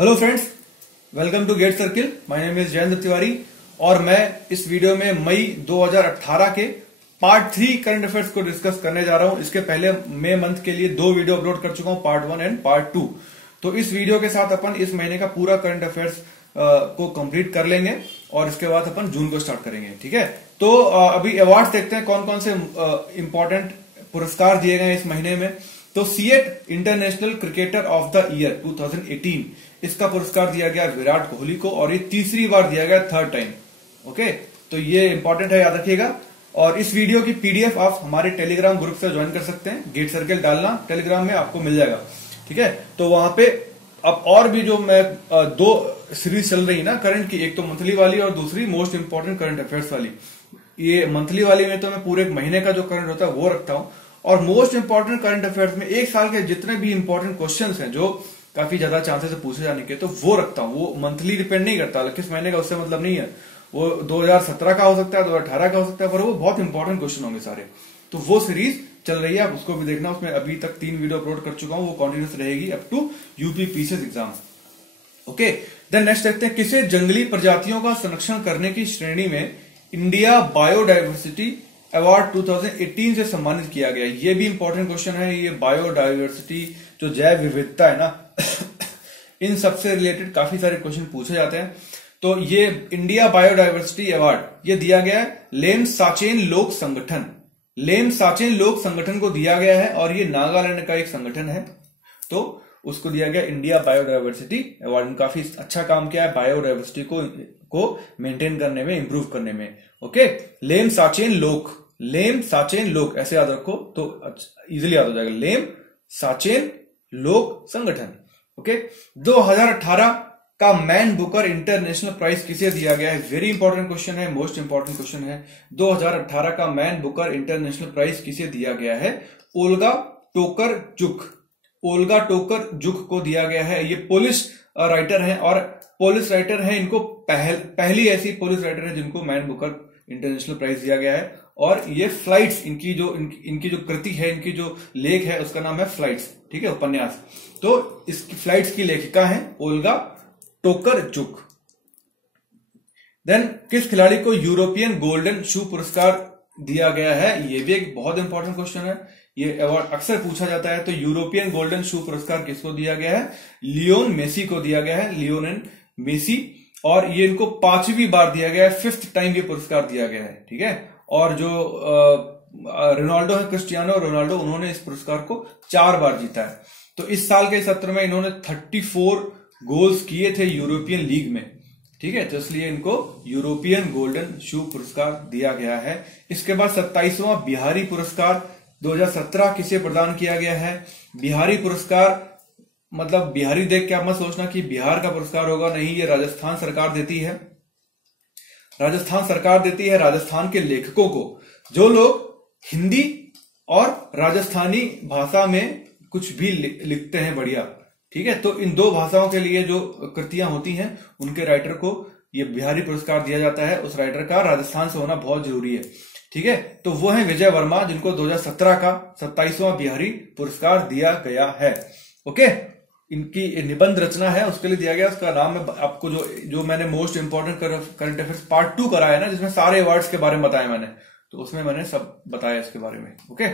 Hello friends, welcome to Gate Circle. My name is Jayendra Tiwari और मैं इस वीडियो में मई 2018 के पार्ट 3 करंट अफेयर्स को डिस्कस करने जा रहा हूं। इसके पहले मई मंथ के लिए 2 वीडियो अपलोड कर चुका हूं, पार्ट 1 एंड पार्ट 2। तो इस वीडियो के साथ अपन इस महीने का पूरा करंट अफेयर्स को कंप्लीट कर लेंगे और इसके बाद अपन जून को स्टार्ट करेंगे। ठीक है, तो अभी अवार्ड्स देखते हैं कौन कौन से इंपॉर्टेंट पुरस्कार दिए गए इस महीने में। तो CEAT international cricketer of the year 2018 इसका पुरस्कार दिया गया विराट कोहली को और ये तीसरी बार दिया गया, थर्ड टाइम। ओके, तो ये इंपॉर्टेंट है, याद रखिएगा। और इस वीडियो की पीडीएफ आप हमारे टेलीग्राम ग्रुप से ज्वाइन कर सकते हैं। गेट सर्किल डालना टेलीग्राम में, आपको मिल जाएगा। ठीक है, तो वहां पे अब और भी जो मैं 2 सीरीज चल रही ना करंट की, एक तो मंथली वाली और दूसरी मोस्ट इंपॉर्टेंट करंट अफेयर्स वाली। ये मंथली वाली में तो मैं पूरे एक महीने का जो करंट होता है वो रखता हूं, और मोस्ट इंपॉर्टेंट करंट अफेयर्स में एक साल के जितने भी इंपॉर्टेंट क्वेश्चंस हैं जो काफी ज्यादा चांसेस है पूछे जाने के, तो वो रखता हूं। वो मंथली डिपेंड नहीं करता, किस महीने का उससे मतलब नहीं है। वो 2017 का हो सकता है, 2018 का हो सकता है, पर वो बहुत इंपॉर्टेंट क्वेश्चन होंगे सारे। तो वो सीरीज चल रही है, आप उसको भी देखना। उसमें अभी तक 3 वीडियो अपलोड कर चुका हूं, वो कंटिन्यूस रहेगी up to UP PCS exam. Okay, then next देखते हैं, किसे जंगली प्रजातियों का संरक्षण करने की श्रेणी में इंडिया बायोडायवर्सिटी अवार्ड 2018 से सम्मानित किया गया। ये भी इंपॉर्टेंट क्वेश्चन है। ये बायोडायवर्सिटी जो जैव विविधता है ना इन सबसे रिलेटेड काफी सारे क्वेश्चन पूछे जाते हैं। तो ये इंडिया बायोडायवर्सिटी अवार्ड ये दिया गया है लेम साचेन लोक संगठन, लेम साचेन लोक संगठन को दिया गया है, और ये नागालैंड का एक संगठन है, तो उसको दिया गया इंडिया बायोडायवर्सिटी अवार्ड। काफी अच्छा काम किया है बायोडायवर्सिटी को मेंटेन करने में, इंप्रूव करने में। ओके, लेम साचेन लोक, लेम साचेन लोक ऐसे याद रखो तो इजीली याद हो जाएगा। लेम साचेन लोक संगठन। ओके, 2018 का मैन बुकर इंटरनेशनल प्राइज किसे दिया गया है? वेरी इंपॉर्टेंट क्वेश्चन है, मोस्ट इंपॉर्टेंट क्वेश्चन है। 2018 का मैन बुकर इंटरनेशनल प्राइज किसे दिया गया है? ओल्गा टोकरजुक, ओल्गा टोकरजुक को दिया गया है। ये पोलिश राइटर हैं, और पोलिश राइटर हैं, इनको पहली ऐसी पोलिश राइटर है जिनको मैन बुकर इंटरनेशनल प्राइज दिया गया है। और ये फ्लाइट्स, इनकी जो कृति है, इनकी जो लेख है उसका नाम है फ्लाइट्स। ठीक है, उपन्यास। तो इसकी फ्लाइट्स की लेखिका है ओल्गा टोकरजुक। देन किस खिलाड़ी को यूरोपियन गोल्डन शू पुरस्कार दिया गया है? ये भी एक बहुत इंपॉर्टेंट क्वेश्चन है। ये अवार्ड अक्सर पूछा जाता है। तो यूरोपियन गोल्डन शू पुरस्कार किसको दिया गया है? लियोन मेसी को दिया गया है, लियोनेल मेसी। और ये इनको 5वीं बार दिया गया है, 5th टाइम ये पुरस्कार दिया गया है। ठीक है, और जो रोनाल्डो है, क्रिस्टियानो रोनाल्डो, उन्होंने इस पुरस्कार को 4 बार जीता है। तो इस साल के सत्र में इन्होंने 34 गोल्स किए थे यूरोपियन लीग में। ठीक है, तो इसलिए इनको यूरोपियन गोल्डन शू पुरस्कार दिया गया है। इसके बाद 27वां बिहारी पुरस्कार 2017 किसे प्रदान किया गया है? बिहारी पुरस्कार मतलब बिहारी देख के आप मत सोचना कि बिहार का पुरस्कार होगा, नहीं, ये राजस्थान सरकार देती है। राजस्थान सरकार देती है राजस्थान के लेखकों को, जो लोग हिंदी और राजस्थानी भाषा में कुछ भी लिखते हैं बढ़िया। ठीक है, तो इन 2 भाषाओं के लिए जो कृतियां होती हैं उनके राइटर को ये बिहारी पुरस्कार दिया जाता है। उस राइटर का राजस्थान से होना बहुत जरूरी है। ठीक है, तो वो है विजय वर्मा, जिनको 2017 का 27वां बिहारी पुरस्कार दिया गया है। ओके, इनकी निबंध रचना है, उसके लिए दिया गया। उसका नाम है आपको जो मैंने most important current affairs part 2 कराया है ना, जिसमें सारे अवार्ड्स के बारे में बताया मैंने, तो उसमें मैंने सब बताया इसके बारे में। ओके,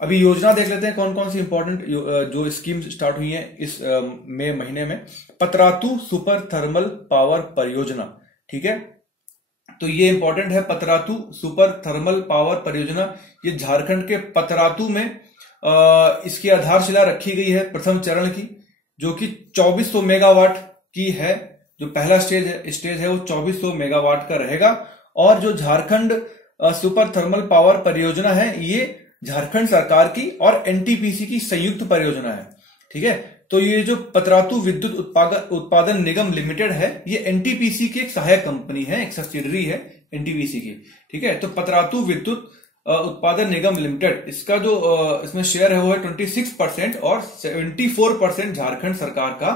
अभी योजना देख लेते हैं कौन कौन सी इंपॉर्टेंट जो स्कीम स्टार्ट हुई है इस मई महीने में। पतरातू सुपर थर्मल पावर परियोजना। ठीक है, तो ये इंपॉर्टेंट है, पतरातू सुपर थर्मल पावर परियोजना। ये झारखंड के पतरातू में इसकी आधारशिला रखी गई है प्रथम चरण की, जो कि 2400 मेगावाट की है। जो पहला स्टेज है वो 2400 मेगावाट का रहेगा। और जो झारखंड सुपर थर्मल पावर परियोजना है, ये झारखंड सरकार की और एनटीपीसी की संयुक्त परियोजना है। ठीक है, तो ये जो पतरातू विद्युत उत्पादन निगम लिमिटेड है, ये एनटीपीसी की एक सहायक कंपनी है, एक सब्सिडरी है एनटीपीसी की। ठीक है, तो पतरातू विद्युत उत्पादन निगम लिमिटेड, इसका जो इसमें शेयर है वो है 26% और 74% झारखंड सरकार का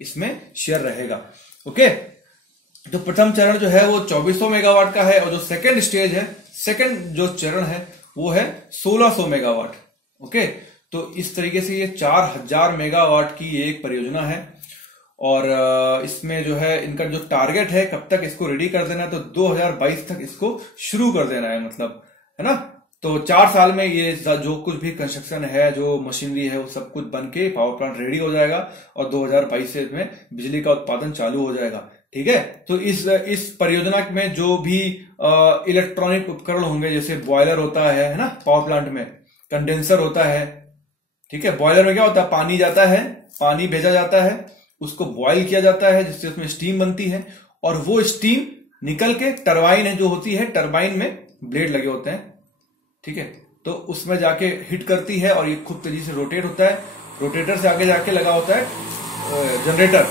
इसमें शेयर रहेगा। ओके, तो प्रथम चरण जो है वो 2400 मेगावाट का है, और जो सेकंड स्टेज है, सेकंड जो चरण है वो है 1600 मेगावाट। ओके, तो इस तरीके से ये 4000 मेगावाट की एक परियोजना है। और इसमें जो है इनका जो टारगेट है कब तक इसको रेडी कर देना है, तो 2022 तक इसको शुरू कर देना है, मतलब है ना। तो 4 साल में ये जो कुछ भी कंस्ट्रक्शन है, जो मशीनरी है, वो सब कुछ बन के पावर प्लांट रेडी हो जाएगा और 2022 से इसमें बिजली का उत्पादन चालू हो जाएगा। ठीक है, तो इस परियोजना में जो भी इलेक्ट्रॉनिक उपकरण होंगे, जैसे बॉयलर होता है ना, पावर प्लांट में कंडेंसर होता है। ठीक है, बॉयलर में क्या होता है, पानी जाता है, पानी भेजा जाता है, उसको बॉयल किया जाता है जिससे उसमें स्टीम बनती है, और वो स्टीम निकल के टरबाइन है जो होती है, टरबाइन में ब्लेड लगे होते हैं। ठीक है, तो उसमें जाके हिट करती है और ये खूब तेजी से रोटेट होता है। रोटेटर से आगे जाके लगा होता है जनरेटर।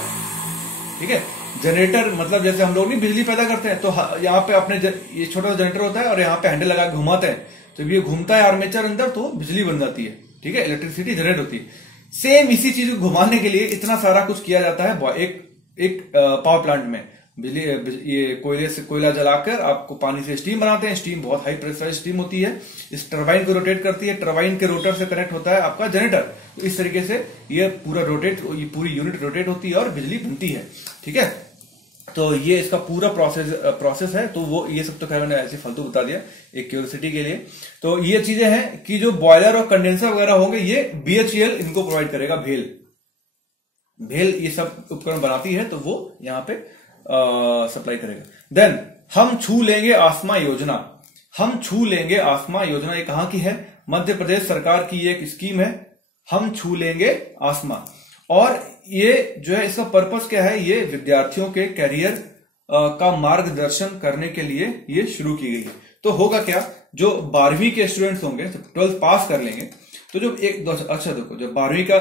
ठीक है, जनरेटर मतलब जैसे हम लोग नहीं बिजली पैदा करते हैं, तो यहाँ पे अपने ये छोटा सा जनरेटर होता है और यहाँ पे हैंडल लगा के घुमाते हैं, तो ये घूमता है आर्मेचर अंदर, तो बिजली बन जाती है। ठीक है, इलेक्ट्रिसिटी जनरेट होती है। सेम इसी चीज को घुमाने के लिए इतना सारा कुछ किया जाता है एक पावर प्लांट में। बिजली ये कोयले से कोयला जलाकर आपको पानी से स्टीम बनाते हैं। स्टीम बहुत हाई प्रेशर स्टीम होती है, इस टरबाइन को रोटेट करती है, टरबाइन के रोटर से कनेक्ट होता है आपका जनरेटर। तो इस तरीके से ये पूरी यूनिट रोटेट होती है और बिजली बनती है। ठीक है, तो ये इसका पूरा प्रोसेस है। तो वो ये सब तो खैर मैंने ऐसे फालतू बता दिया एक क्यूरियोसिटी के लिए। तो ये चीजें हैं कि जो बॉयलर और कंडेंसर वगैरह होंगे, ये BHEL इनको प्रोवाइड करेगा। भेल ये सब उपकरण बनाती है, तो वो यहाँ पे सप्लाई करेगा। देन हम छू लेंगे आसमां योजना। हम छू लेंगे आसमां योजना ये कहां की है, मध्य प्रदेश सरकार की एक स्कीम है, हम छू लेंगे आसमां। और ये जो है इसका पर्पस क्या है, ये विद्यार्थियों के करियर का मार्गदर्शन करने के लिए ये शुरू की गई है। तो होगा क्या, जो 12वीं के स्टूडेंट्स होंगे, जब 12th पास कर लेंगे, तो जो अच्छा देखो, जब 12वीं का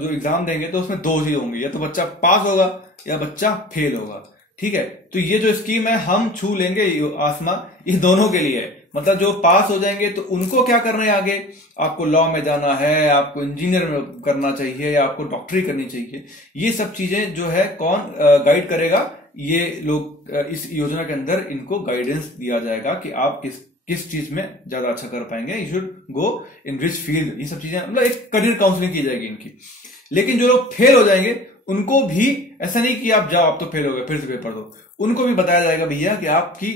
जो एग्जाम देंगे तो उसमें 2 ही होंगे, या तो बच्चा पास होगा या बच्चा फेल होगा। ठीक है, तो ये जो स्कीम है हम छू लेंगे आसमां, ये दोनों के लिए है। मतलब जो पास हो जाएंगे तो उनको क्या करना है आगे, आपको लॉ में जाना है, आपको इंजीनियर में करना चाहिए, या आपको डॉक्टरी करनी चाहिए। ये सब चीजें जो है कौन गाइड करेगा, ये लोग इस योजना के अंदर इनको गाइडेंस दिया जाएगा कि आप किस चीज में ज्यादा अच्छा कर पाएंगे, you should go in which field. ये सब चीजें मतलब एक करियर काउंसलिंग की जाएगी इनकी। लेकिन जो लोग फेल हो जाएंगे उनको भी ऐसा नहीं कि आप जाओ, आप तो फेल हो गए, फिर से पेपर दो। उनको भी बताया जाएगा भैया कि आपकी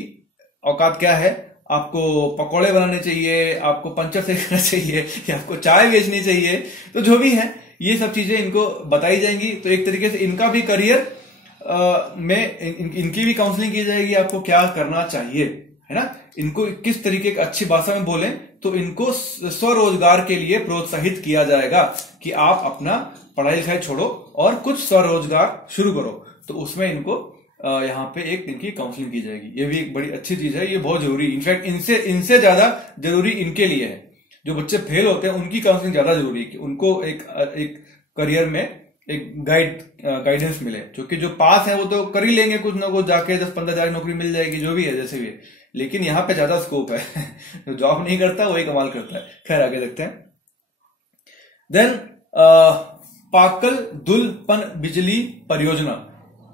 औकात क्या है, आपको पकौड़े बनाने चाहिए, आपको पंचर से करना चाहिए, या आपको चाय बेचनी चाहिए। तो जो भी है ये सब चीजें इनको बताई जाएंगी। तो एक तरीके से इनका भी करियर में इनकी भी काउंसलिंग की जाएगी, आपको क्या करना चाहिए, है ना। इनको किस तरीके की अच्छी भाषा में बोलें तो इनको स्वरोजगार के लिए प्रोत्साहित किया जाएगा कि आप अपना पढ़ाई लिखाई छोड़ो और कुछ स्वरोजगार शुरू करो। तो उसमें इनको यहाँ पे एक दिन की काउंसलिंग की जाएगी। ये भी एक बड़ी अच्छी चीज है, ये बहुत जरूरी, इनफैक्ट इनसे ज्यादा जरूरी इनके लिए है। जो बच्चे फेल होते हैं उनकी काउंसलिंग ज्यादा जरूरी है कि उनको एक करियर में एक गाइडेंस मिले। क्योंकि जो पास है वो तो कर ही लेंगे, कुछ ना कुछ जाके 10-15 हजार नौकरी मिल जाएगी, जो भी है जैसे भी है। लेकिन यहाँ पे ज्यादा स्कोप है जो जॉब नहीं करता वही कमाल करता है। खैर आगे देखते हैं। देन पाकल दुल पन बिजली परियोजना।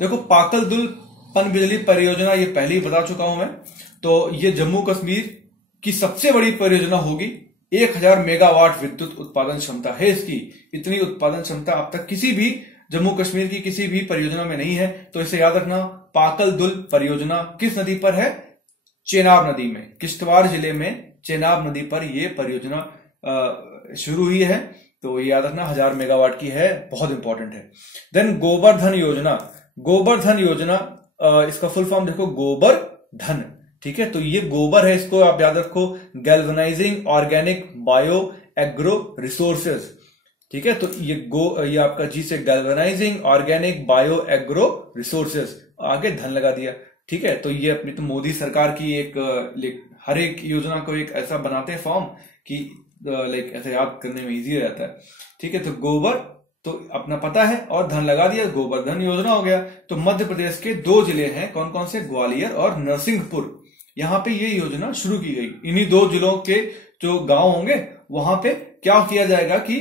देखो पाकल दुल पन बिजली परियोजना ये पहले ही बता चुका हूं मैं। तो ये जम्मू कश्मीर की सबसे बड़ी परियोजना होगी। 1000 मेगावाट विद्युत उत्पादन क्षमता है इसकी। इतनी उत्पादन क्षमता अब तक किसी भी जम्मू कश्मीर की किसी भी परियोजना में नहीं है। तो इसे याद रखना, पाकल दुल परियोजना किस नदी पर है, चेनाब नदी में। किश्तवाड़ जिले में चेनाब नदी पर यह परियोजना शुरू हुई है। तो ये याद रखना 1000 मेगावाट की है, बहुत इंपॉर्टेंट है। देन गोबर धन योजना। गोबर धन योजना इसका फुल फॉर्म देखो, गोबर धन। ठीक है, तो ये गोबर है, इसको आप याद रखो, galvanising organic bio agro resources. ठीक है, तो ये आपका जी से galvanising organic bio agro resources, आगे धन लगा दिया। ठीक है, तो ये अपनी तो मोदी सरकार की एक हर एक योजना को एक ऐसा बनाते हैं फॉर्म कि लाइक ऐसे याद करने में इजी रहता है। ठीक है, तो गोबर तो अपना पता है और धन लगा दिया, गोबर धन योजना हो गया। तो मध्य प्रदेश के 2 जिले हैं, कौन कौन से, ग्वालियर और नरसिंहपुर। यहाँ पे ये योजना शुरू की गई। इन्हीं 2 जिलों के जो गांव होंगे वहां पे क्या किया जाएगा कि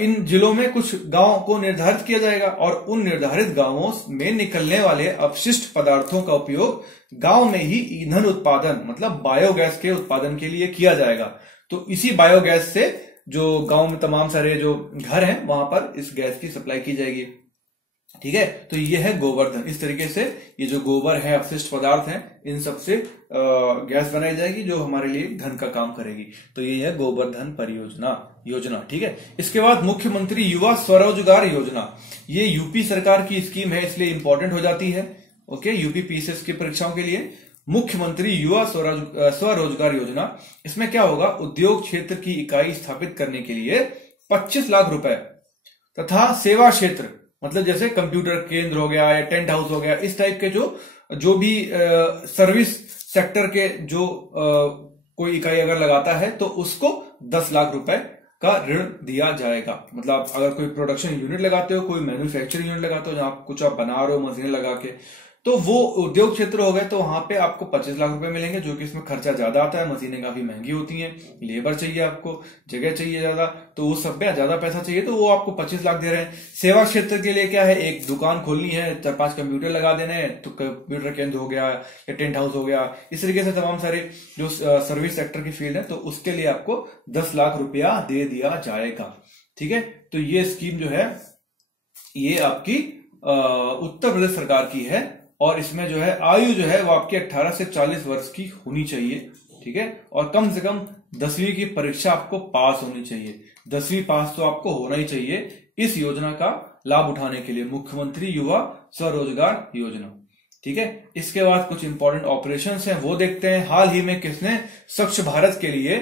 इन जिलों में कुछ गांव को निर्धारित किया जाएगा और उन निर्धारित गांवों में निकलने वाले अपशिष्ट पदार्थों का उपयोग गांव में ही ईंधन उत्पादन मतलब बायोगैस के उत्पादन के लिए किया जाएगा। तो इसी बायोगैस से जो गांव में तमाम सारे जो घर हैं वहां पर इस गैस की सप्लाई की जाएगी। ठीक है, तो ये है गोवर्धन। इस तरीके से ये जो गोबर है, अपशिष्ट पदार्थ हैं, इन सबसे गैस बनाई जाएगी जो हमारे लिए धन का काम करेगी। तो ये है गोवर्धन परियोजना योजना। ठीक है, इसके बाद मुख्यमंत्री युवा स्वरोजगार योजना, ये यूपी सरकार की स्कीम है, इसलिए इंपॉर्टेंट हो जाती है। ओके, यूपी पीसीएस की परीक्षाओं के लिए मुख्यमंत्री युवा स्वरोजगार योजना, इसमें क्या होगा, उद्योग क्षेत्र की इकाई स्थापित करने के लिए 25 लाख रुपए तथा सेवा क्षेत्र, मतलब जैसे कंप्यूटर केंद्र हो गया या टेंट हाउस हो गया, इस टाइप के जो भी सर्विस सेक्टर के जो कोई इकाई अगर लगाता है तो उसको 10 लाख रुपए का ऋण दिया जाएगा। मतलब अगर कोई प्रोडक्शन यूनिट लगाते हो, कोई मैन्युफैक्चरिंग यूनिट लगाते हो, जहां कुछ आप बना रहे हो मशीनें लगा के, तो वो उद्योग क्षेत्र हो गए, तो वहां पे आपको 25 लाख रुपए मिलेंगे, जो कि इसमें खर्चा ज्यादा आता है, मशीनें काफी महंगी होती हैं, लेबर चाहिए आपको, जगह चाहिए ज्यादा, तो वो सब में ज्यादा पैसा चाहिए, तो वो आपको 25 लाख दे रहे हैं। सेवा क्षेत्र के लिए क्या है, एक दुकान खोलनी है, 4-5 कंप्यूटर लगा देने हैं, तो कंप्यूटर केंद्र हो गया या टेंट हाउस हो गया, इस तरीके से तमाम सारे जो सर्विस सेक्टर की फील्ड है, तो उसके लिए आपको 10 लाख रुपया दे दिया जाएगा। ठीक है, तो ये स्कीम जो है ये आपकी उत्तर प्रदेश सरकार की है, और इसमें जो है आयु जो है वो आपकी 18 से 40 वर्ष की होनी चाहिए। ठीक है, और कम से कम 10वीं की परीक्षा आपको पास होनी चाहिए। 10वीं पास तो आपको होना ही चाहिए इस योजना का लाभ उठाने के लिए, मुख्यमंत्री युवा स्वरोजगार योजना। ठीक है, इसके बाद कुछ इंपॉर्टेंट ऑपरेशंस हैं, वो देखते हैं। हाल ही में किसने स्वच्छ भारत के लिए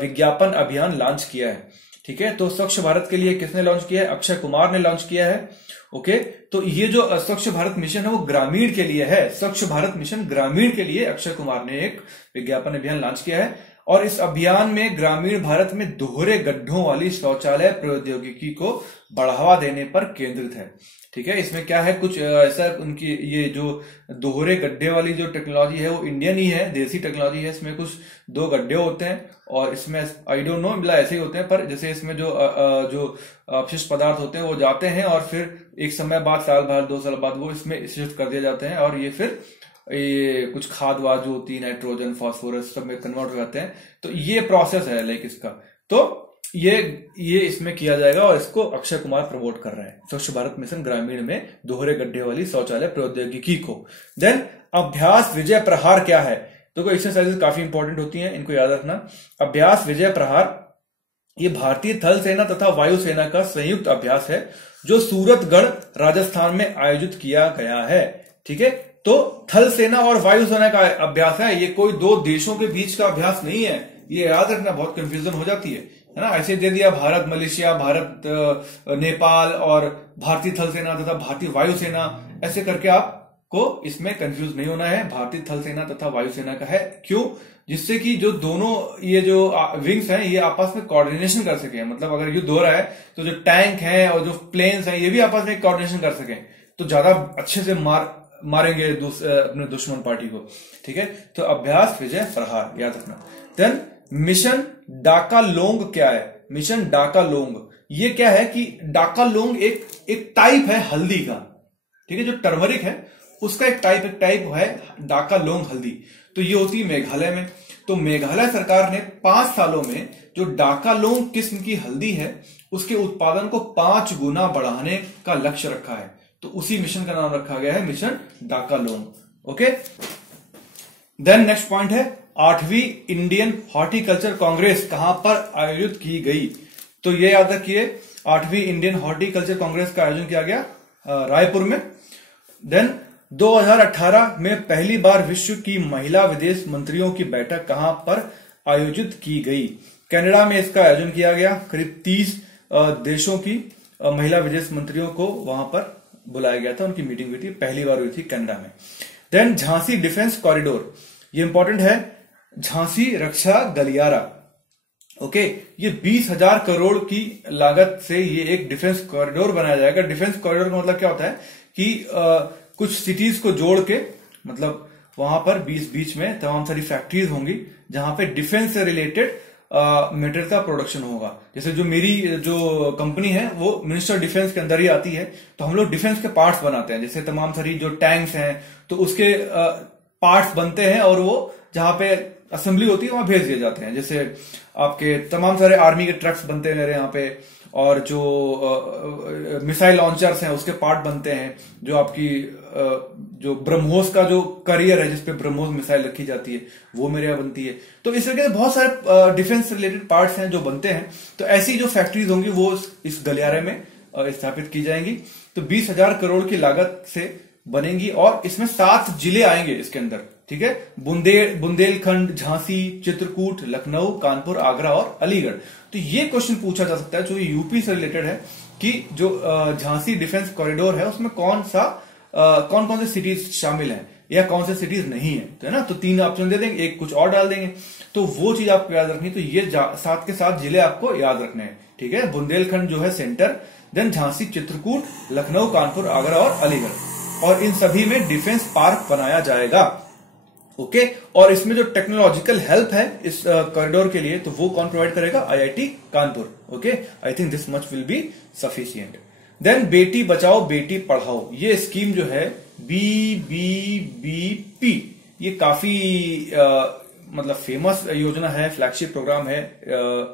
विज्ञापन अभियान लॉन्च किया है। ठीक है, तो स्वच्छ भारत के लिए किसने लॉन्च किया है, अक्षय कुमार ने लॉन्च किया है। ओके, तो ये जो स्वच्छ भारत मिशन है वो ग्रामीण के लिए है, स्वच्छ भारत मिशन ग्रामीण के लिए अक्षय कुमार ने एक विज्ञापन अभियान लॉन्च किया है, और इस अभियान में ग्रामीण भारत में दोहरे गड्ढों वाली शौचालय प्रौद्योगिकी को बढ़ावा देने पर केंद्रित है। ठीक है, इसमें क्या है, कुछ ऐसा उनकी ये जो दोहरे गड्ढे वाली जो टेक्नोलॉजी है वो इंडियन ही है, देसी टेक्नोलॉजी है। इसमें कुछ 2 गड्ढे होते हैं और इसमें आई डोंट नो, मतलब ऐसे ही होते हैं, पर जैसे इसमें जो अपशिष्ट पदार्थ होते हैं वो जाते हैं और फिर एक समय बाद, साल बाद, 2 साल बाद वो इसमें शिफ्ट कर दिए जाते हैं, और ये फिर ये कुछ खाद वाद जो होती है, नाइट्रोजन, फास्फोरस, सब में कन्वर्ट हो जाते हैं। तो ये प्रोसेस है लाइक इसका, तो ये इसमें किया जाएगा, और इसको अक्षय कुमार प्रमोट कर रहे हैं, स्वच्छ भारत मिशन ग्रामीण में दोहरे गड्ढे वाली शौचालय प्रौद्योगिकी को। देन अभ्यास विजय प्रहार क्या है, तो एक्सरसाइजेस काफी इंपॉर्टेंट होती हैं, इनको याद रखना। अभ्यास विजय प्रहार ये भारतीय थल सेना तथा वायुसेना का संयुक्त अभ्यास है, जो सूरतगढ़ राजस्थान में आयोजित किया गया है। ठीक है, तो थल सेना और वायुसेना का अभ्यास है, ये कोई 2 देशों के बीच का अभ्यास नहीं है, ये याद रखना, बहुत कंफ्यूजन हो जाती है ना। ऐसे दे दिया भारत मलेशिया, भारत नेपाल और भारतीय थल सेना तथा भारतीय वायुसेना, ऐसे करके आपको इसमें कंफ्यूज नहीं होना है। भारतीय थल सेना तथा वायुसेना का है, क्यों, जिससे कि जो दोनों ये जो विंग्स हैं ये आपस में कोऑर्डिनेशन कर सके, मतलब अगर युद्ध हो रहा है तो जो टैंक है और जो प्लेन्स हैं ये भी आपस में कोऑर्डिनेशन कर सके, तो ज्यादा अच्छे से मारेंगे अपने दुश्मन पार्टी को। ठीक है, तो अभ्यास विजय प्रहार याद रखना। देन मिशन डाका लोंग क्या है, मिशन डाका लोंग ये क्या है कि डाका लोंग एक टाइप है हल्दी का। ठीक है, जो टर्मरिक है उसका एक टाइप है डाका लोंग हल्दी, तो ये होती है मेघालय में। तो मेघालय सरकार ने 5 सालों में जो डाका लोंग किस्म की हल्दी है उसके उत्पादन को 5 गुना बढ़ाने का लक्ष्य रखा है, तो उसी मिशन का नाम रखा गया है मिशन डाका लोंग। ओके, देन नेक्स्ट पॉइंट है 8वीं इंडियन हॉर्टिकल्चर कांग्रेस कहां पर आयोजित की गई, तो ये याद रखिए 8वीं इंडियन हॉर्टिकल्चर कांग्रेस का आयोजन किया गया रायपुर में। देन 2018 में पहली बार विश्व की महिला विदेश मंत्रियों की बैठक कहां पर आयोजित की गई, कनाडा में इसका आयोजन किया गया। करीब 30 देशों की महिला विदेश मंत्रियों को वहां पर बुलाया गया था, उनकी मीटिंग हुई थी, पहली बार हुई थी कनाडा में। देन झांसी डिफेंस कॉरिडोर, ये इंपॉर्टेंट है, झांसी रक्षा गलियारा। ओके, ये 20,000 करोड़ की लागत से ये एक डिफेंस कॉरिडोर बनाया जाएगा। डिफेंस कॉरिडोर का मतलब क्या होता है कि कुछ सिटीज को जोड़ के, मतलब वहां पर बीच में तमाम सारी फैक्ट्रीज होंगी जहां पे डिफेंस से रिलेटेड मटेरियल का प्रोडक्शन होगा। जैसे जो मेरी जो कंपनी है वो मिनिस्टर डिफेंस के अंदर ही आती है, तो हम लोग डिफेंस के पार्ट्स बनाते हैं, जैसे तमाम सारी जो टैंक्स हैं तो उसके पार्ट्स बनते हैं और वो जहां पे असेंबली होती है वहां भेज दिए जाते हैं। जैसे आपके तमाम सारे आर्मी के ट्रक्स बनते हैं मेरे यहाँ पे, और जो मिसाइल लॉन्चर्स हैं उसके पार्ट बनते हैं, जो आपकी जो ब्रह्मोस का जो करियर है जिसपे ब्रह्मोस मिसाइल रखी जाती है वो मेरे यहाँ बनती है। तो इस तरीके से बहुत सारे डिफेंस रिलेटेड पार्ट्स हैं जो बनते हैं। तो ऐसी जो फैक्ट्रीज होंगी वो इस गलियारे में स्थापित की जाएंगी। तो 20,000 करोड़ की लागत से बनेंगी और इसमें 7 जिले आएंगे इसके अंदर, ठीक है। बुंदेलखंड, झांसी, चित्रकूट, लखनऊ, कानपुर, आगरा और अलीगढ़। तो ये क्वेश्चन पूछा जा सकता है जो यूपी से रिलेटेड है कि जो झांसी डिफेंस कॉरिडोर है उसमें कौन कौन से सिटीज शामिल हैं या कौन से सिटीज नहीं है, तो है ना। तो 3 ऑप्शन दे देंगे, एक कुछ और डाल देंगे, तो वो चीज आपको याद रखनी। तो ये 7 के 7 जिले आपको याद रखने हैं, ठीक है। बुंदेलखंड जो है सेंटर, देन झांसी, चित्रकूट, लखनऊ, कानपुर, आगरा और अलीगढ़, और इन सभी में डिफेंस पार्क बनाया जाएगा, ओके। और इसमें जो टेक्नोलॉजिकल हेल्प है इस कॉरिडोर के लिए, तो वो कौन प्रोवाइड करेगा? IIT Kanpur, okay. I think this much will be sufficient. Then Beti Bachao Beti Padhao, ये स्कीम जो है BBBP, ये काफी मतलब फेमस योजना है, फ्लैगशिप प्रोग्राम है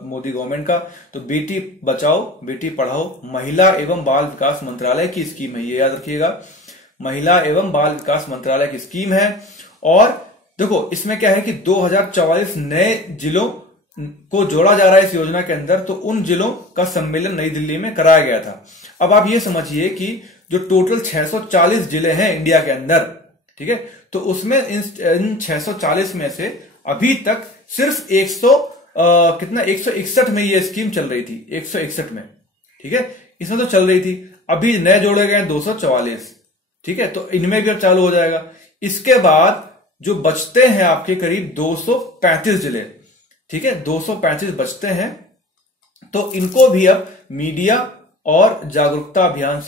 मोदी गवर्नमेंट का। तो बेटी बचाओ बेटी पढ़ाओ महिला एवं बाल विकास मंत्रालय की स्कीम है, ये याद रखिएगा, महिला एवं बाल विकास मंत्रालय की स्कीम है। और देखो इसमें क्या है कि 2044 नए जिलों को जोड़ा जा रहा है इस योजना के अंदर। तो उन जिलों का सम्मेलन नई दिल्ली में कराया गया था। अब आप ये समझिए कि जो टोटल 640 जिले हैं इंडिया के अंदर, ठीक है, तो उसमें इन 640 में से अभी तक सिर्फ 161 में ये स्कीम चल रही थी, 161 में, ठीक है, इसमें तो चल रही थी। अभी नए जोड़े गए 244, ठीक है, तो इनमें भी अब चालू हो जाएगा। इसके बाद जो बचते हैं आपके करीब 235 जिले, ठीक है, 235 बचते हैं। तो इनको भी अब मीडिया और जागरूकता अभियान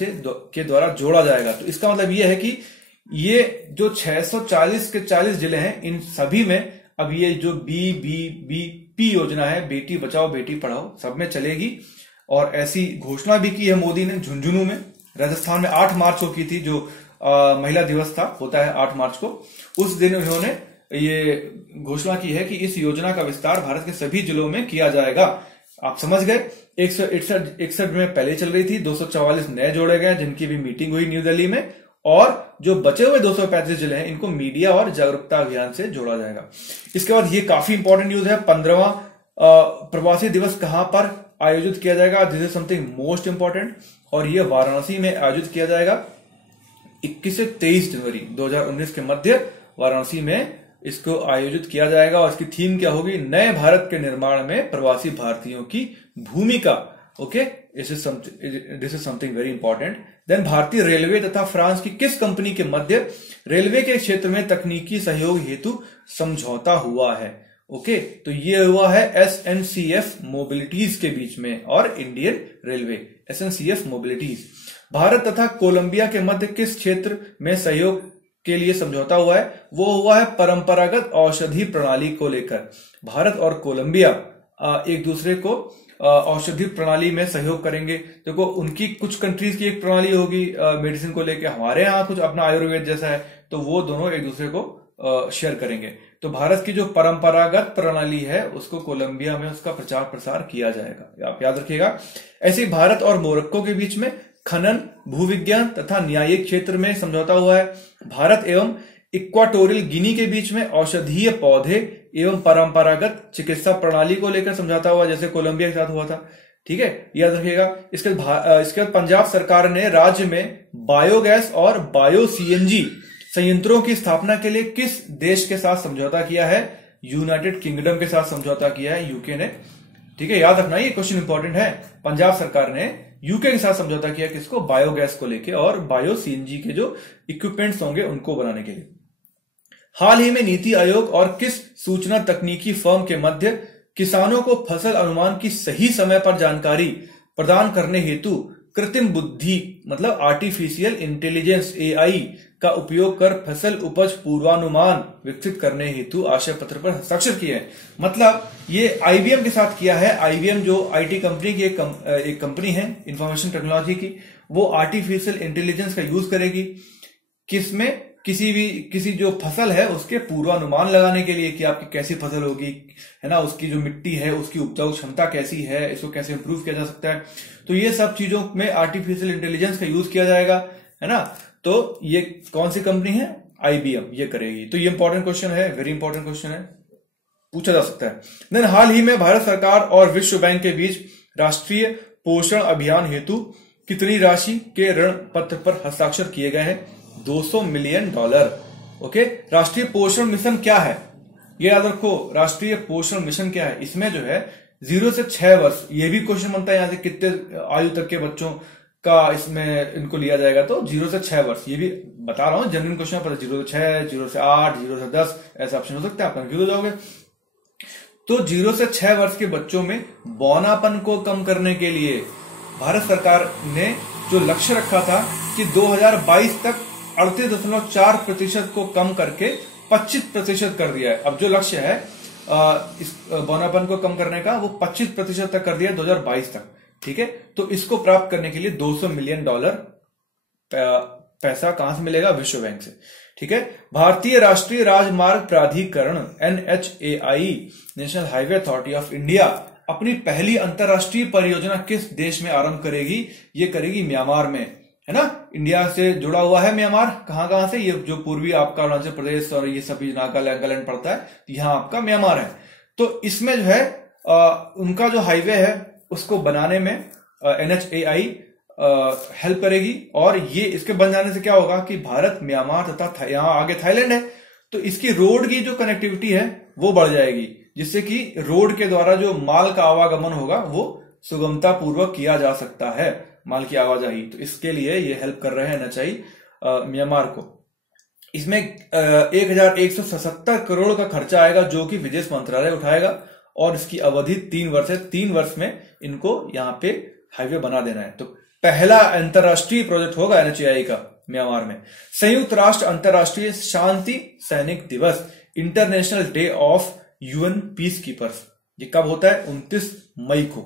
के द्वारा जोड़ा जाएगा। तो इसका मतलब यह है कि ये जो 640 के 40 जिले हैं, इन सभी में अब ये जो BBBP योजना है, बेटी बचाओ बेटी पढ़ाओ, सब में चलेगी। और ऐसी घोषणा भी की है मोदी ने झुंझुनू में, राजस्थान में 8 मार्च को की थी, जो महिला दिवस था, होता है 8 मार्च को। उस दिन उन्होंने ये घोषणा की है कि इस योजना का विस्तार भारत के सभी जिलों में किया जाएगा। आप समझ गए, 161 में पहले चल रही थी, 244 नए जोड़े गए जिनकी भी मीटिंग हुई न्यू दिल्ली में, और जो बचे हुए 235 जिले हैं इनको मीडिया और जागरूकता अभियान से जोड़ा जाएगा। इसके बाद ये काफी इंपॉर्टेंट न्यूज है, 15वां प्रवासी दिवस कहां पर आयोजित किया जाएगा? This is something most important, और ये वाराणसी में आयोजित किया जाएगा 21 से 23 जनवरी 2019 के मध्य वाराणसी में इसको आयोजित किया जाएगा। और इसकी थीम क्या होगी? नए भारत के निर्माण में प्रवासी भारतीयों की भूमिका, okay. This is something very important. Then भारतीय रेलवे तथा फ्रांस की किस कंपनी के मध्य रेलवे के क्षेत्र में तकनीकी सहयोग हेतु समझौता हुआ है? ओके, तो ये हुआ है SNCF मोबिलिटीज के बीच में और Indian railway, SNCF mobilities. Bharat तथा कोलंबिया के मध्य किस क्षेत्र में सहयोग के लिए समझौता हुआ है? वो हुआ है परंपरागत औषधि प्रणाली को लेकर। भारत और कोलंबिया एक दूसरे को औषधि प्रणाली में सहयोग करेंगे। देखो उनकी कुछ कंट्रीज की एक प्रणाली होगी मेडिसिन को लेकर, हमारे यहाँ कुछ अपना आयुर्वेद जैसा है, तो वो दोनों एक दूसरे को शेयर करेंगे। तो भारत की जो परंपरागत प्रणाली है उसको कोलंबिया में उसका प्रचार प्रसार किया जाएगा, आप याद रखिएगा। ऐसे ही भारत और मोरक्को के बीच में खनन, भूविज्ञान तथा न्यायिक क्षेत्र में समझौता हुआ है। भारत एवं इक्वाटोरियल गिनी के बीच में औषधीय पौधे एवं परंपरागत चिकित्सा प्रणाली को लेकर समझौता हुआ, जैसे कोलंबिया के साथ हुआ था, ठीक है, याद रखिएगा। इसके बाद पंजाब सरकार ने राज्य में बायोगैस और बायो CNG संयंत्रों की स्थापना के लिए किस देश के साथ समझौता किया है? यूनाइटेड किंगडम के साथ समझौता किया है, यूके ने, ठीक है, याद रखना ये क्वेश्चन इंपॉर्टेंट है। पंजाब सरकार ने यूके के साथ समझौता किया किसको? बायोगैस को लेके और बायो CNG के जो इक्विपमेंट्स होंगे उनको बनाने के लिए। हाल ही में नीति आयोग और किस सूचना तकनीकी फर्म के मध्य किसानों को फसल अनुमान की सही समय पर जानकारी प्रदान करने हेतु कृत्रिम बुद्धि मतलब आर्टिफिशियल इंटेलिजेंस AI का उपयोग कर फसल उपज पूर्वानुमान विकसित करने हेतु आशय पत्र पर हस्ताक्षर किए हैं? मतलब ये IBM के साथ किया है। IBM जो IT कंपनी की एक कंपनी है इंफॉर्मेशन टेक्नोलॉजी की, वो आर्टिफिशियल इंटेलिजेंस का यूज करेगी किसमें? किसी जो फसल है उसके पूर्वानुमान लगाने के लिए कि आपकी कैसी फसल होगी, है ना, उसकी जो मिट्टी है उसकी उपजाऊ क्षमता कैसी है, इसको कैसे इंप्रूव किया जा सकता है। तो ये सब चीजों में आर्टिफिशियल इंटेलिजेंस का यूज किया जाएगा, है ना। तो ये कौन सी कंपनी है? IBM ये करेगी। तो ये इंपॉर्टेंट क्वेश्चन है, वेरी इंपॉर्टेंट क्वेश्चन है, पूछा जा सकता है। देन हाल ही में भारत सरकार और विश्व बैंक के बीच राष्ट्रीय पोषण अभियान हेतु कितनी राशि के ऋण पत्र पर हस्ताक्षर किए गए हैं? $200 मिलियन। ओके, राष्ट्रीय पोषण मिशन क्या है ये याद रखो। राष्ट्रीय पोषण मिशन क्या है? इसमें जो है 0 से 6 वर्ष, ये भी क्वेश्चन बनता है यहां से कितने आयु तक के बच्चों का इसमें इनको लिया जाएगा। तो 0 से 6 वर्ष, ये भी बता रहा हूं जनरल क्वेश्चन पर, 0 से 6, 0 से 8, 0 से 10 ऐसा ऑप्शन हो सकता है, आप कंफ्यूज हो जाओगे। तो 0 से 6 वर्ष के बच्चों में बौनापन को कम करने के लिए भारत सरकार ने जो लक्ष्य रखा था कि 2022 तक 38.4% को कम करके 25% कर दिया है। अब जो लक्ष्य है इस बौनापन को कम करने का वो 25% तक कर दिया 2022 तक, ठीक है। तो इसको प्राप्त करने के लिए $200 मिलियन पैसा कहां से मिलेगा? विश्व बैंक से, ठीक है। भारतीय राष्ट्रीय राजमार्ग प्राधिकरण NHAI, national highway authority of India, अपनी पहली अंतरराष्ट्रीय परियोजना किस देश में आरंभ करेगी? ये करेगी म्यांमार में, है ना। इंडिया से जुड़ा हुआ है म्यांमार, कहां से? ये जो पूर्वी आपका अरुणाचल प्रदेश और ये सभी नागालैंड पड़ता है, यहां आपका म्यांमार है। तो इसमें जो है उनका जो हाईवे है उसको बनाने में NHAI हेल्प करेगी। और ये इसके बन जाने से क्या होगा कि भारत, म्यांमार तथा यहां आगे थाईलैंड है, तो इसकी रोड की जो कनेक्टिविटी है वो बढ़ जाएगी, जिससे कि रोड के द्वारा जो माल का आवागमन होगा वो सुगमता पूर्वक किया जा सकता है, माल की आवाजाही। तो इसके लिए ये हेल्प कर रहे हैं NHAI म्यांमार को। इसमें 1177 करोड़ का खर्चा आएगा जो कि विदेश मंत्रालय उठाएगा, और इसकी अवधि 3 वर्ष है। 3 वर्ष में इनको यहाँ पे हाईवे बना देना है। तो पहला अंतरराष्ट्रीय प्रोजेक्ट होगा NHAI का म्यांमार में। संयुक्त राष्ट्र अंतरराष्ट्रीय शांति सैनिक दिवस, international day of UN peace keepers, ये कब होता है? 29 मई को,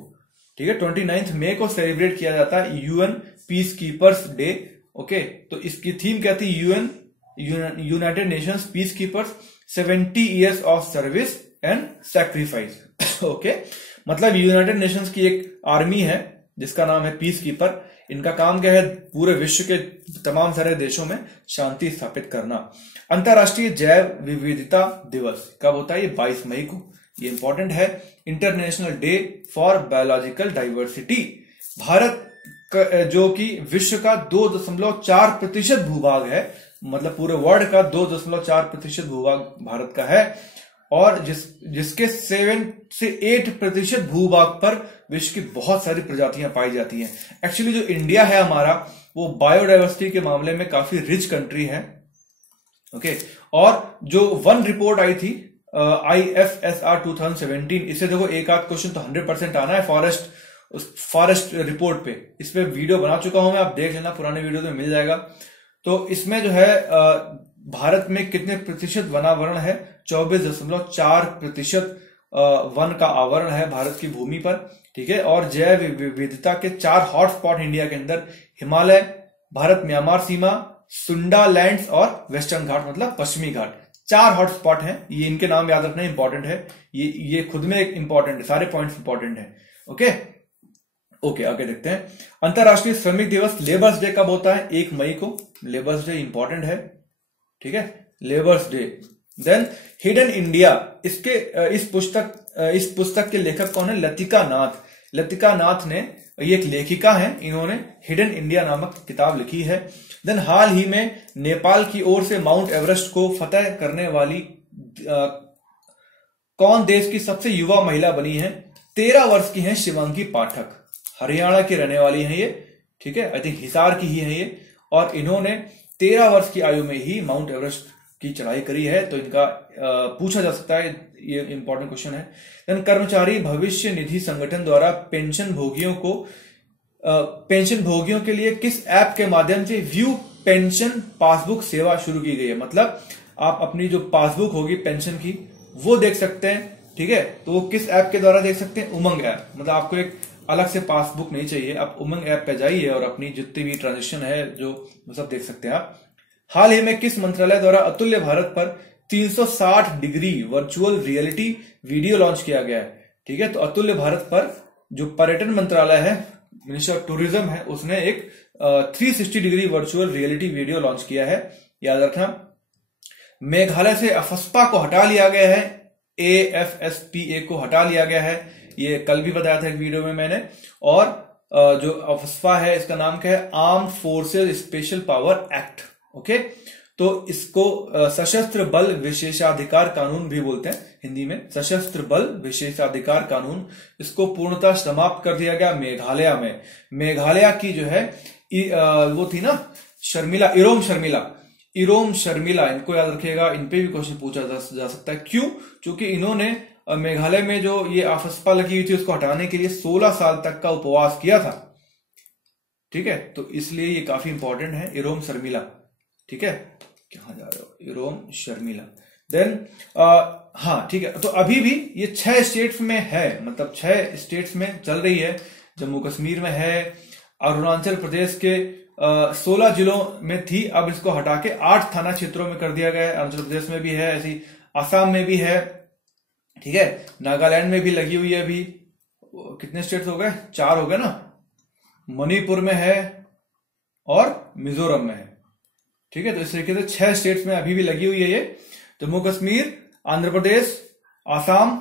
ठीक है। 29 मई को सेलिब्रेट किया जाता है UN peace keepers day. Okay, तो इसकी थीम क्या थी? United Nations peace keepers 70 years of service and sacrifice. Okay, मतलब यूनाइटेड नेशंस की एक आर्मी है जिसका नाम है पीस कीपर। इनका काम क्या है? पूरे विश्व के तमाम सारे देशों में शांति स्थापित करना। अंतरराष्ट्रीय जैव विविधता दिवस कब होता है? ये 22 मई को, ये इंपॉर्टेंट है। International day for biological diversity, Bharat जो कि विश्व का 2.4% भूभाग है, मतलब पूरे वर्ल्ड का 2.4% भूभाग भारत का है, और जिसके 7 से 8% भूभाग पर विश्व की बहुत सारी प्रजातियां पाई जाती हैं। एक्चुअली जो इंडिया है हमारा, वो बायोडाइवर्सिटी के मामले में काफी रिच कंट्री है। ओके, और जो वन रिपोर्ट आई थी IFSR 2017, इससे देखो एक आध क्वेश्चन तो 100% आना है फॉरेस्ट रिपोर्ट पे। इस पे वीडियो बना चुका हूं मैं, आप देख लेना, पुराने वीडियो में मिल जाएगा। तो इसमें जो है भारत में कितने प्रतिशत वनावरण है? 24.4% वन का आवरण है भारत की भूमि पर, ठीक है। और जैव विविधता के 4 हॉटस्पॉट इंडिया के अंदर हिमालय, भारत म्यांमार सीमा, सुंडा लैंड्स और वेस्टर्न घाट, मतलब पश्चिमी घाट, 4 हॉटस्पॉट हैं। ये इनके नाम याद रखना इंपॉर्टेंट है, ये खुद में एक इंपॉर्टेंट है, सारे पॉइंट्स इंपॉर्टेंट है। ओके, आगे देखते हैं। अंतरराष्ट्रीय श्रमिक दिवस लेबर्स डे कब होता है? 1 मई को लेबर्स डे इंपॉर्टेंट है, ठीक है, labours day. Then hidden India, इस पुस्तक के लेखक कौन है? लतिका नाथ। लतिका नाथ ने, ये एक लेखिका हैं, इन्होंने हिडन इंडिया नामक किताब लिखी है। देन हाल ही में नेपाल की ओर से माउंट एवरेस्ट को फतह करने वाली कौन देश की सबसे युवा महिला बनी है? 13 वर्ष की हैं शिवांगी पाठक, हरियाणा की रहने वाली हैं ये, ठीक है, आई थिंक हिसार की ही है ये। और इन्होंने 13 वर्ष की आयु में ही माउंट एवरेस्ट की चढ़ाई करी है। तो इनका पूछा जा सकता है, ये इंपॉर्टेंट क्वेश्चन है। देन कर्मचारी भविष्य निधि संगठन द्वारा पेंशन भोगियों के लिए किस ऐप के माध्यम से व्यू पेंशन पासबुक सेवा शुरू की गई है? मतलब आप अपनी जो पासबुक होगी पेंशन की वो देख सकते हैं, ठीक है। तो वो किस ऐप के द्वारा देख सकते हैं? उमंग ऐप। मतलब आपको एक अलग से पासबुक नहीं चाहिए, आप उमंग ऐप पे जाइए और अपनी जितनी भी ट्रांजेक्शन है जो सब देख सकते हैं आप। हाल ही में किस मंत्रालय द्वारा अतुल्य भारत पर 360 degree virtual reality video launch किया गया है? ठीक है, तो अतुल्य भारत पर जो पर्यटन मंत्रालय है, मिनिस्टर ऑफ टूरिज्म है, उसने एक 360 degree virtual reality video launch किया है। याद रखना। मेघालय से अफस्पा को हटा लिया गया है, AFSPA को हटा लिया गया है, ये कल भी बताया था एक वीडियो में मैंने। और जो अफस्पा है इसका नाम क्या है? Armed forces special power act. Okay, तो इसको सशस्त्र बल विशेषाधिकार कानून भी बोलते हैं हिंदी में, सशस्त्र बल विशेषाधिकार कानून। इसको पूर्णतः समाप्त कर दिया गया मेघालय में। मेघालय की जो है वो थी ना शर्मिला, इरोम शर्मिला, इनको याद रखिएगा, इन पे भी क्वेश्चन पूछा जा सकता है। क्यों? क्योंकि इन्होंने मेघालय में जो ये अफस्पा लगी हुई थी उसको हटाने के लिए 16 साल तक का उपवास किया था। ठीक है, तो इसलिए ये काफी इंपॉर्टेंट है, इरोम शर्मिला। ठीक है, कहां जा रहे हो? इरोम शर्मिला। देन हाँ ठीक है, तो अभी भी ये 6 स्टेट्स में है, मतलब 6 स्टेट्स में चल रही है। जम्मू कश्मीर में है, अरुणाचल प्रदेश के 16 जिलों में थी, अब इसको हटा के 8 थाना क्षेत्रों में कर दिया गया है। अरुणाचल प्रदेश में भी है ऐसी, आसाम में भी है, ठीक है, नागालैंड में भी लगी हुई है। अभी कितने स्टेट्स हो गए? 4 हो गए ना, मणिपुर में है और मिजोरम में है। ठीक है, तो इस तरीके से 6 स्टेट्स में अभी भी लगी हुई है ये। जम्मू कश्मीर, आंध्र प्रदेश, आसाम,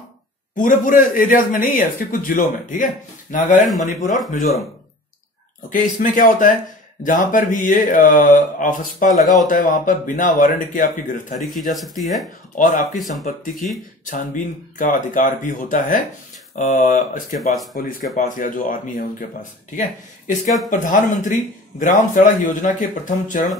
पूरे एरियाज में नहीं है, उसके कुछ जिलों में। ठीक है, नागालैंड, मणिपुर और मिजोरम। ओके, इसमें क्या होता है, जहां पर भी ये अफस्पा लगा होता है वहां पर बिना वारंट के आपकी गिरफ्तारी की जा सकती है और आपकी संपत्ति की छानबीन का अधिकार भी होता है इसके पास, पुलिस के पास या जो आर्मी है उनके पास। ठीक है, इसके बाद प्रधानमंत्री ग्राम सड़क योजना के प्रथम चरण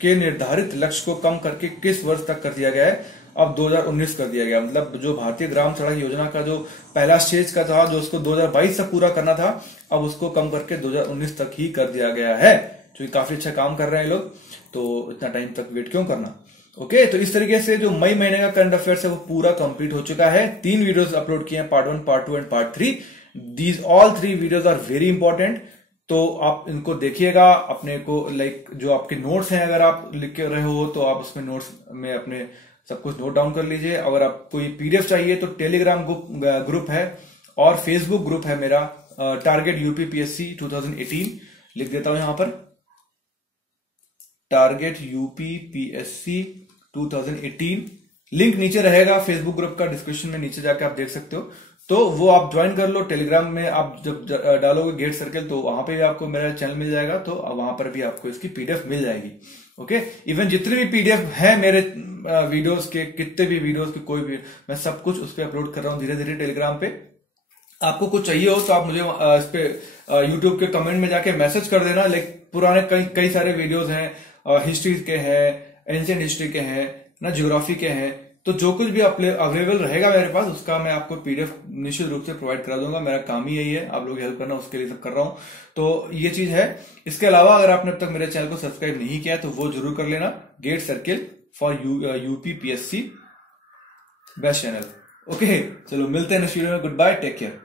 के निर्धारित लक्ष्य को कम करके किस वर्ष तक कर दिया गया है? अब 2019 कर दिया गया। मतलब जो भारतीय ग्राम सड़क योजना का जो पहला स्टेज का था, जो उसको 2022 तक पूरा करना था, अब उसको कम करके 2019 तक ही कर दिया गया है। जो काफी अच्छा काम कर रहे हैं लोग, तो इतना टाइम तक वेट क्यों करना। ओके, तो इस तरीके से जो मई महीने का करंट अफेयर्स है वो पूरा कंप्लीट हो चुका है। 3 वीडियोस अपलोड किए हैं, part 1, part 2 and part 3। These all 3 videos are very important, तो आप इनको देखिएगा। अपने को लाइक जो आपके नोट्स हैं, अगर आप लिख के रहे हो तो आप उसमें नोट्स में अपने सब कुछ नोट डाउन कर लीजिए। अगर आपको ये PDF चाहिए तो टेलीग्राम ग्रुप है और फेसबुक ग्रुप है मेरा, टारगेट UPPSC 2018, लिख देता हूं यहां पर, टारगेट UPPSC 2018। लिंक नीचे रहेगा फेसबुक ग्रुप का, डिस्क्रिप्शन में नीचे जाके आप देख सकते हो, तो वो आप ज्वाइन कर लो। टेलीग्राम में आप जब डालोगे गेट सर्किल, तो वहां पे भी आपको मेरा चैनल मिल जाएगा, तो वहां पर भी आपको इसकी PDF मिल जाएगी। ओके, इवन जितने भी PDF है मेरे वीडियोस के, कितने भी वीडियोस के, कोई भी, मैं सब कुछ उस पर अपलोड कर रहा हूँ धीरे धीरे टेलीग्राम पे। आपको कुछ चाहिए हो तो आप मुझे इस पे यूट्यूब के कमेंट में जाके मैसेज कर देना। लाइक पुराने कई सारे वीडियोस हैं, हिस्ट्री के हैं, एंशिएंट हिस्ट्री के हैं ना, ज्योग्राफी के हैं, तो जो कुछ भी अवेलेबल रहेगा मेरे पास उसका मैं आपको PDF निश्चित रूप से प्रोवाइड करा दूंगा। मेरा काम ही यही है, आप लोग हेल्प करना, उसके लिए सब कर रहा हूं, तो ये चीज है। इसके अलावा अगर आपने अब तक मेरे चैनल को सब्सक्राइब नहीं किया तो वो जरूर कर लेना, get circle for UPPSC best channel. Okay, चलो मिलते हैं नेक्स्ट वीडियो में। Good bye, take care.